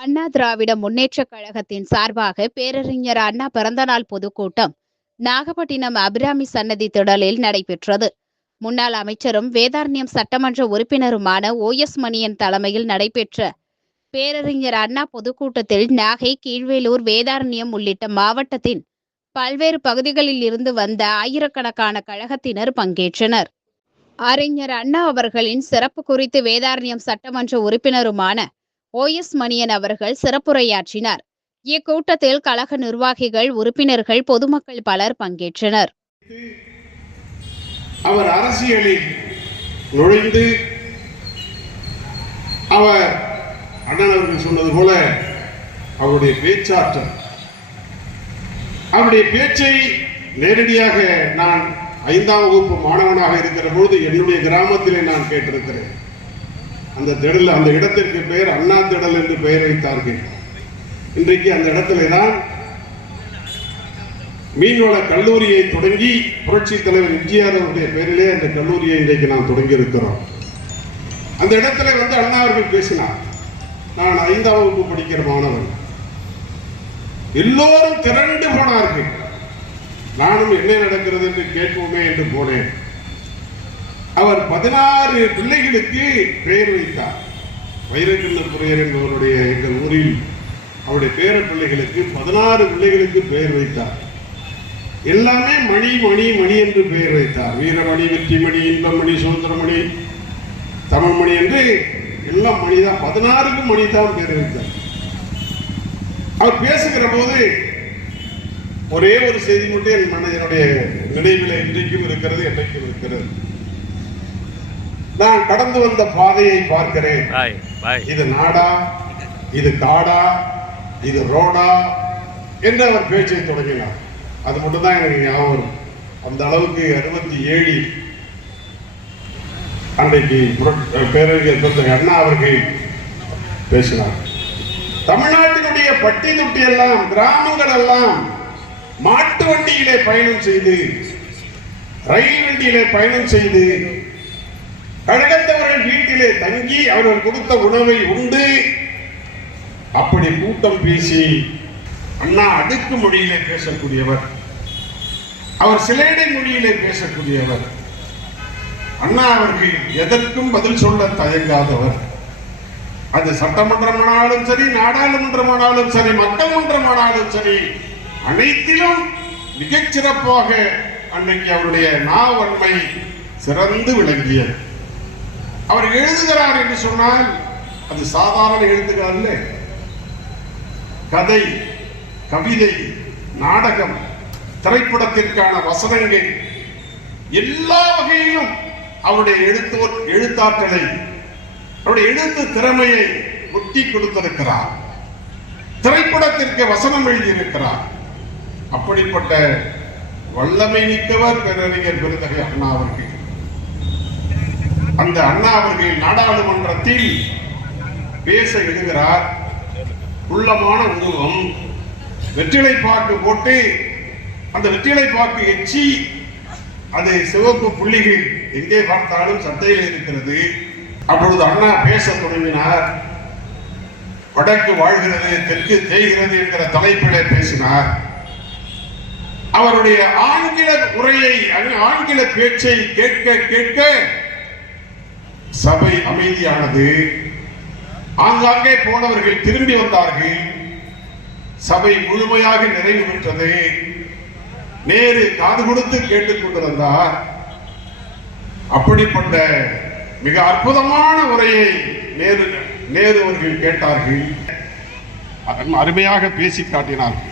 அண்ணா திராவிட முன்னேற்றக் கழகத்தின் சார்பாக பேரறிஞர் அண்ணா பிறந்தநாள் பொதுக்கூட்டம் நாகப்பட்டினம் அபிராமி சன்னதி திடலில் நடைபெற்றது. முன்னாள் அமைச்சரும் வேதாரண்யம் சட்டமன்ற உறுப்பினருமான ஓ எஸ் மணியன் தலைமையில் நடைபெற்ற பேரறிஞர் அண்ணா பொதுக்கூட்டத்தில் நாகை கீழ்வேலூர் வேதாரண்யம் உள்ளிட்ட மாவட்டத்தின் பல்வேறு பகுதிகளில் இருந்து வந்த ஆயிரக்கணக்கான கழகத்தினர் பங்கேற்றனர். அறிஞர் அண்ணா அவர்களின் சிறப்பு குறித்து வேதாரண்யம் சட்டமன்ற உறுப்பினருமான ஓ எஸ் மணியன் அவர்கள் சிறப்புரையாற்றினார். இக்கூட்டத்தில் கழக நிர்வாகிகள் உறுப்பினர்கள் பொதுமக்கள் பலர் பங்கேற்றனர். அவர் அரசியலில் நுழைந்து அவர் அண்ணன் அவர்கள் சொன்னது போல அவருடைய பேச்சாற்றல். அவருடைய பேச்சை நேரடியாக நான் ஐந்தாம் வகுப்பு மாணவனாக இருக்கிற பொழுது என்னுடைய கிராமத்திலே நான் கேட்டிருக்கிறேன். அந்த திடல் அந்த இடத்திற்கு பெயர் அண்ணா திடல் என்று பெயர் வைத்தார்கள். இன்றைக்கு அந்த இடத்துல தான் மீன்வள கல்லூரியை தொடங்கி புரட்சி தலைவர் எம்ஜிஆர் அவருடைய பெயரிலே அந்த கல்லூரியை இன்றைக்கு நாம் தொடங்கி இருக்கிறோம் அந்த இடத்துல வந்து அண்ணா அவர்கள் பேசினார். நான் ஐந்தாம் வகுப்பு படிக்கிற மாணவன். எல்லோரும் திரண்டு போனார்கள். நானும் என்ன நடக்கிறது என்று கேட்போமே என்று போனேன். அவர் பதினாறு பிள்ளைகளுக்கு பெயர் வைத்தார். வைரக்கிண்ண புரையர் என்பவருடைய எங்கள் ஊரில் அவருடைய பேர பிள்ளைகளுக்கு பதினாறு பிள்ளைகளுக்கு பெயர் வைத்தார். எல்லாமே மணி மணி மணி என்று பெயர் வைத்தார். வீரமணி வெற்றிமணி இன்பமணி சுதந்திரமணி தமிழ்மணி என்று எல்லாம் மணி தான் பதினாறுக்கு மணி தான் பெயர் வைத்தார். அவர் பேசுகிற போது ஒரே ஒரு செய்தி மட்டும் என் மனதினுடைய நினைவில் இன்றைக்கும் இருக்கிறது என்றைக்கும் இருக்கிறது. நான் கடந்து வந்த பாதையை பார்க்கிறேன். இது நாடா இது காடா இது ரோடா என்று அவர் பேச்சை தொடங்கினார். அது மட்டும்தான் எனக்கு ஞாபகம். அந்த அளவுக்கு அறுபத்தி ஏழில் அன்றைக்கு பேரறிஞர் பெருந்தகை அண்ணா அவர்கள் பேசினார். தமிழ்நாட்டினுடைய பட்டி தொட்டி எல்லாம் கிராமங்கள் எல்லாம் மாட்டு வண்டியிலே பயணம் செய்து ரயில் வண்டியிலே பயணம் செய்து கழகத்தவர்கள் வீட்டிலே தங்கி அவர்கள் கொடுத்த உணவை உண்டு. அப்படி கூட்டம் பேசி அண்ணா அடுக்கு மொழியிலே பேசக்கூடியவர். அவர் சிலேடை மொழியிலே பேசக்கூடியவர். அண்ணா அவர்கள் எதற்கும் பதில் சொல்ல தயங்காதவர். அது சட்டமன்றமானாலும் சரி நாடாளுமன்றமானாலும் சரி மக்கள் மன்றமானாலும் சரி அனைத்திலும் மிகச் சிறப்பாக அன்னைக்கு அவருடைய நாவன்மை சிறந்து விளங்கியது. அவர் எழுதுகிறார் என்று சொன்னால் அது சாதாரண எழுத்துக்கள் அல்ல. கதை கவிதை நாடகம் திரைப்படத்திற்கான வசனங்கள் எல்லா வகையிலும் அவருடைய எழுத்தோர் எழுத்தாற்றலை அவருடைய எழுத்து திறமையை ஒட்டி கொடுத்திருக்கிறார். திரைப்படத்திற்கு வசனம் எழுதியிருக்கிறார். அப்படிப்பட்ட வல்லமை மிக்கவர் பேரறிஞர் பெருந்தகை அண்ணா அவர்கள். அந்த அண்ணா அவர்கள் நாடாளுமன்றத்தில் பேச எழுகிறார். உள்ளமான உருவம் வெற்றிலை பாக்கு போட்டு அந்த வெற்றிலை பாக்கு எச்சி அது சிவப்பு புள்ளிகள் எங்கே பார்த்தாலும் சந்தையில் இருக்கிறது. அப்பொழுது அண்ணா பேச தொடங்கினார். வடக்கு வாழ்கிறது தெற்கு தேய்கிறது என்கிற தலைப்பிலே பேசினார். அவருடைய ஆங்கில உரையை ஆங்கில பேச்சை கேட்க கேட்க சபை அமைதியானது. ஆங்காங்கே போனவர்கள் திரும்பி வந்தார்கள். சபை முழுமையாக நிறைவு பெற்றது. நேரு காது கொடுத்து கேட்டுக் கொண்டிருந்தார். அப்படிப்பட்ட மிக அற்புதமான உரையை நேரு நேரு அவர்கள் கேட்டார்கள். அருமையாக பேசி காட்டினார்கள்.